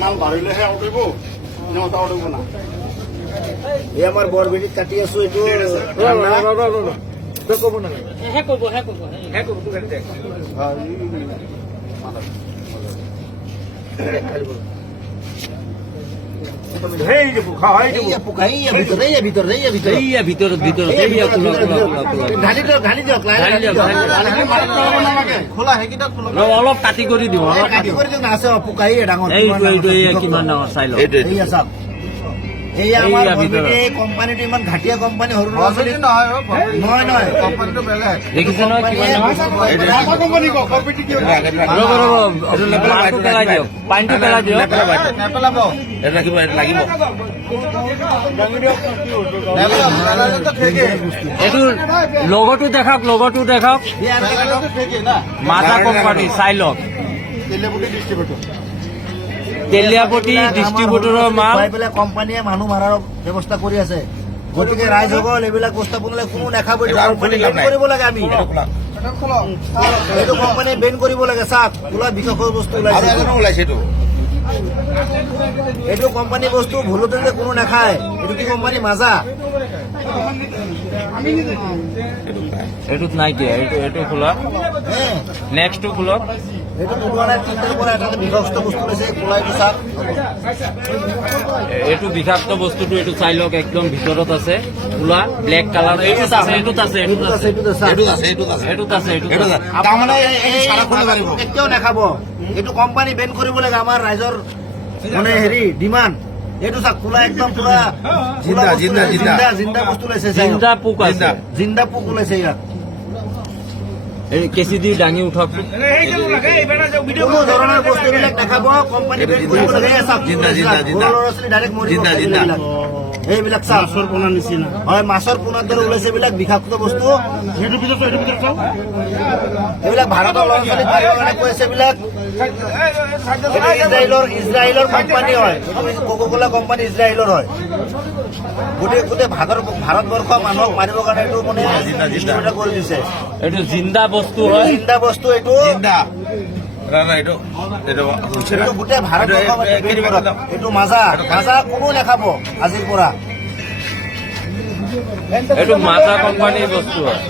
মাল বাড়িলেহে আউটিব নটা আউটিব না এই আমাৰ বৰবেটিত কাটি আছো এইটো ক'ব নালাগে অলপ কাটি কৰি দিওঁ আছে পোকাই ডাঙৰ কিমান ডাঙৰ চাই লওঁ এই আমাৰ কোম্পানীটো ইমান ঘাটিয়া কোম্পানী সৰু ল'ৰা ছোৱালী নহয় কোম্পানীটো বেলেগ দেখিছে নহয় পেলাই দিয়ক পানীটো পেলাই দিয়ক নেপেলাব ৰাখিব লাগিব এইটো লগতো দেখাওক মাথা কোম্পানী চাই লওক তেলিয়াপতি ডিষ্ট্ৰিবিউটৰৰ মাল কোম্পানীয়ে মানুহ মাৰাৰ ব্যৱস্থা কৰি আছে গতিকে ৰাইজসকল এইবিলাক বস্তু আপোনালোকে কোনো নাখাব কৰিব লাগে আমি এইটো কোম্পানীয়ে বেন কৰিব লাগে চাওক ওলা বিষয়ৰ বস্তু ওলাইছে এইটো কোম্পানী বস্তু ভুলতে কোনো নাখায় এইটো কি কোম্পানী মাজা এইটোত নাই দিয়া এইটো খোলা নেক্সটটো খোলক এইটো পুৰণা তিনিটাৰ পৰা এটা বিষাক্ত বস্তু লৈছে খোলাইটো চাওক এইটো বিষাক্ত বস্তুটো এইটো চাই লওক একদম ভিতৰত আছে খোলা ব্লেক কালাৰ এইটোত আছে কেতিয়াও নাখাব এইটো কোম্পানী বেন কৰিব লাগে আমাৰ ৰাইজৰ মানে হেৰি ডিমাণ্ড এইটো চাওক খোলা একদম পুৰা জিন্দা বস্তু লৈছে জিন্দা পোক আছে জিন্দা পোক ওলাইছে ইয়াত এই কেঁচি দি দাঙি উঠক কোনো ধৰণৰ বস্তুবিলাক দেখাব কোম্পানী বেন কৰিব লাগে ল'ৰা ছোৱালী ডাইৰেক্ট মৰিব এইবিলাক চাওক মাছৰ পোনাৰ নিচিনা হয় মাছৰ পোনাৰ দৰে ওলাইছে এইবিলাক বিষাক্ত বস্তু এইবিলাক ভাৰতৰ ল'ৰা ছোৱালীক মাৰিবৰ কাৰণে কৈ আছে এইবিলাক ইজৰাইলৰ কোম্পানী হয় কোকা-কোলা কোম্পানী ইজৰাইলৰ হয় গোটেই ভাৰতবৰ্ষ মানুহক মাৰিবৰ কাৰণে এইটো মানে ডিষ্ট্ৰিবিউটৰ কৰি দিছে এইটো জিন্দা বস্তু হয় জিন্দা বস্তু এইটো গোটেই ভাৰতবৰ্ষ এইটো মাজা কোনো নাখাব আজিৰ পৰা এইটো মাজা কোম্পানীৰ বস্তু হয়